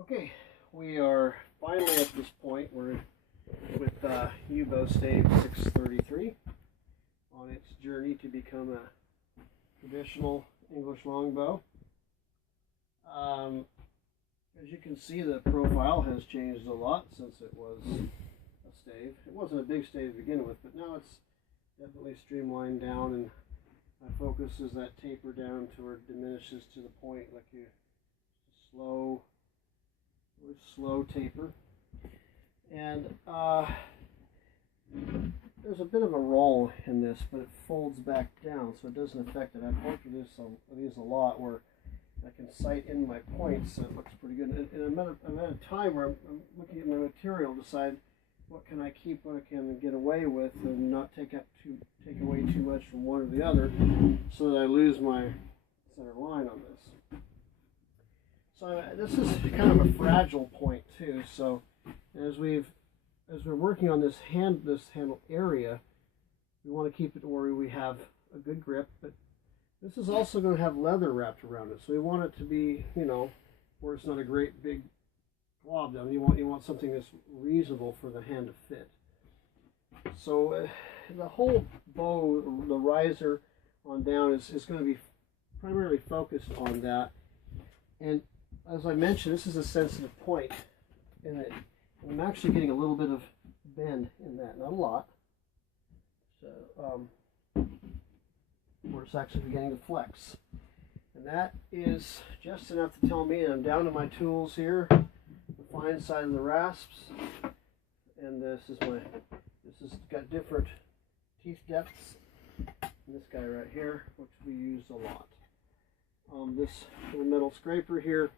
Okay, we are finally at this point. We're with bowstave 633 on its journey to become a traditional English longbow. As you can see, the profile has changed a lot since it was a stave. It wasn't a big stave to begin with, but now it's definitely streamlined down, and my focus is that taper down to where it diminishes to the point like you slow taper. And there's a bit of a roll in this, but it folds back down so it doesn't affect it. I've worked with these a lot where I can sight in my points, so it looks pretty good. And I'm at a time where I'm looking at my material, decide what can I keep, what I can get away with, and not take away too much from one or the other, so that I lose my center line on this. So this is kind of a fragile point too. So as we're working on this handle area, we want to keep it where we have a good grip, but this is also going to have leather wrapped around it. So we want it to be, where it's not a great big glob down. You want something that's reasonable for the hand to fit. So the whole bow, the riser on down is going to be primarily focused on that. And as I mentioned, this is a sensitive point in it. I'm actually getting a little bit of bend in that, not a lot. So where it's actually beginning to flex. And that is just enough to tell me that I'm down to my tools here, the fine side of the rasps, and this has got different teeth depths. And this guy right here, which we use a lot. This little metal scraper here,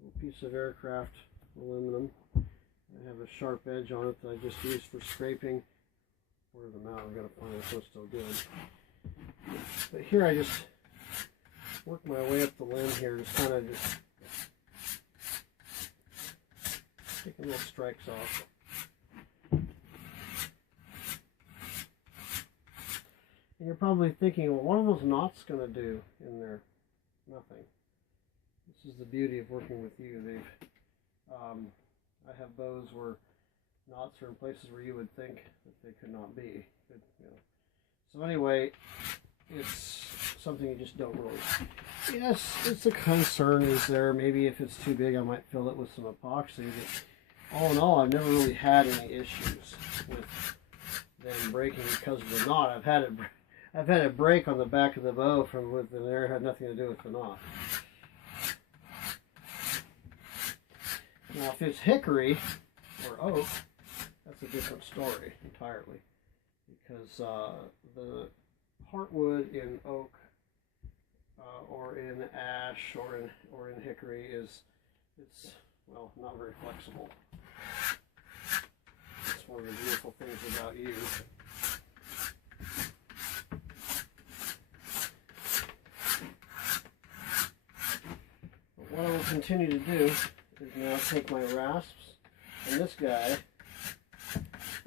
little piece of aircraft aluminum. I have a sharp edge on it that I just use for scraping. Where's the mount? I've got to find it so it's still good. But here I just work my way up the limb here, just kind of taking little strikes off. And you're probably thinking, well, what are those knots going to do in there? Nothing. This is the beauty of working with you. I have bows where knots are in places where you would think that they could not be. So anyway, it's something you just don't really. Yes, it's a concern is there. Maybe if it's too big, I might fill it with some epoxy. But all in all, I've never really had any issues with them breaking because of the knot. I've had it break on the back of the bow with the air, had nothing to do with the knot. Now, if it's hickory or oak, that's a different story entirely, because the heartwood in oak or in ash or in hickory it's not very flexible. That's one of the beautiful things about you. But what I will continue to do is now take my rasps, and this guy,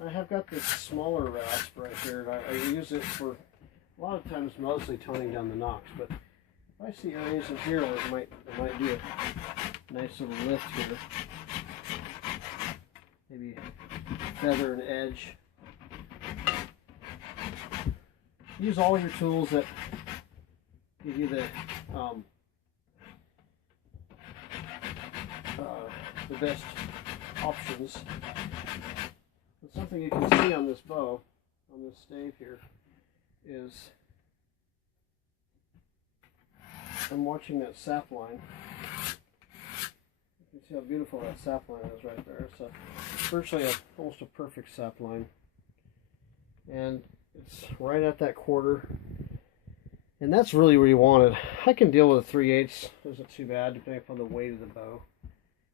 I have got this smaller rasp right here, and I use it for a lot of times mostly toning down the nocks, but if I see areas in here where it might be a nice little lift here, maybe feather an edge. Use all your tools that give you the best options. But something you can see on this bow, on this stave here, is I'm watching that sap line. You can see how beautiful that sap line is right there. It's virtually almost a perfect sap line. And it's right at that quarter. And that's really where you want it. I can deal with a 3/8. Isn't too bad depending upon the weight of the bow.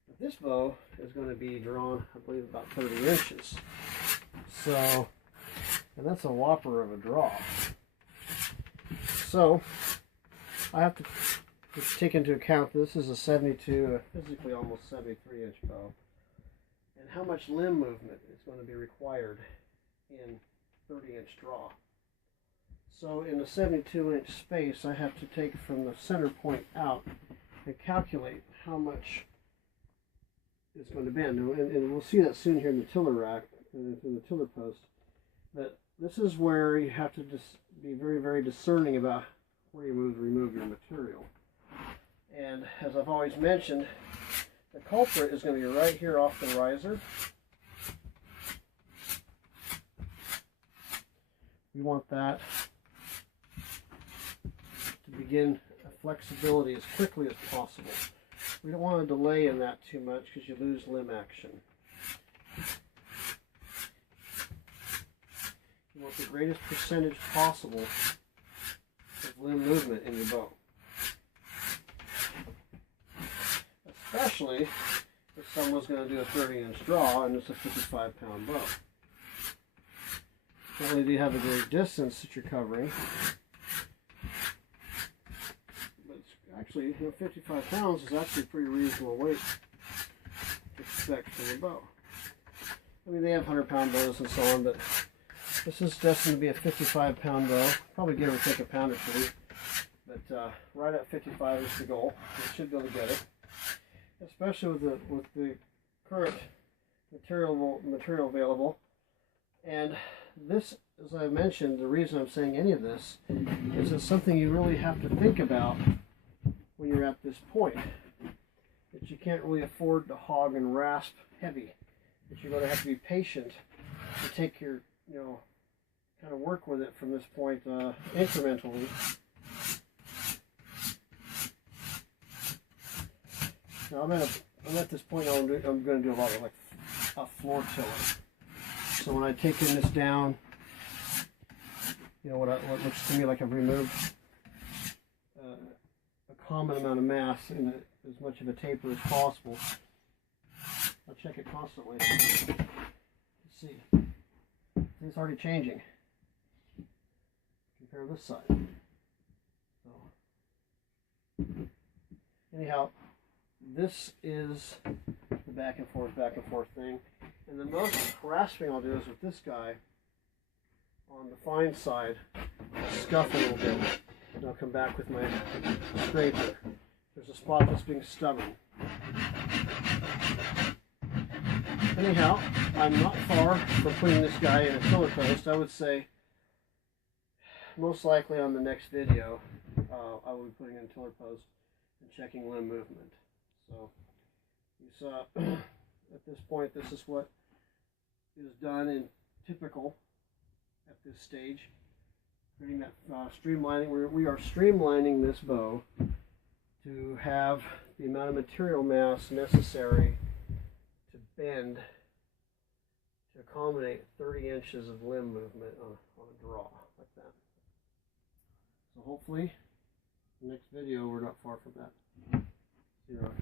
But this bow is going to be drawn, I believe, about 30 inches. So, and that's a whopper of a draw. So, I have to take into account this is a 72, physically almost 73-inch bow, and how much limb movement is going to be required in 30-inch draw. So in a 72-inch space, I have to take from the center point out and calculate how much it's going to bend. And we'll see that soon here in the tiller rack, in the tiller post. But this is where you have to just be very, very discerning about where you remove your material. And as I've always mentioned, the culprit is going to be right here off the riser. We want that to begin flexibility as quickly as possible. We don't want to delay in that too much because you lose limb action. You want the greatest percentage possible of limb movement in your bow. Especially if someone's going to do a 30-inch draw and it's a 55-pound bow. Not only do you have a great distance that you're covering, but it's actually, 55 pounds is actually a pretty reasonable weight to expect from a bow. I mean, they have 100-pound bows and so on, but this is destined to be a 55-pound bow. Probably give or take a pound or two, but right at 55 is the goal. You should be able to get it, especially with the current material available. And this, as I mentioned, the reason I'm saying any of this is it's something you really have to think about when you're at this point. That you can't really afford to hog and rasp heavy. That you're going to have to be patient to take your, kind of work with it from this point incrementally. Now I'm at this point now I'm going to do a lot of like a floor tiller. So when I take this down, what looks to me like I've removed a common amount of mass in as much of a taper as possible. I'll check it constantly. Let's see. It's already changing. Compare this side. So, anyhow, this is the back and forth thing. And the most rasping I'll do is with this guy on the fine side. I'll scuff a little bit, and I'll come back with my scraper. There's a spot that's being stubborn. Anyhow, I'm not far from putting this guy in a tiller post. I would say most likely on the next video I will be putting in a tiller post and checking limb movement. So you saw at this point, this is what is done in typical at this stage. Creating that streamlining. We are streamlining this bow to have the amount of material mass necessary to bend to accommodate 30 inches of limb movement on a draw like that. So hopefully, the next video we're not far from that. See you around.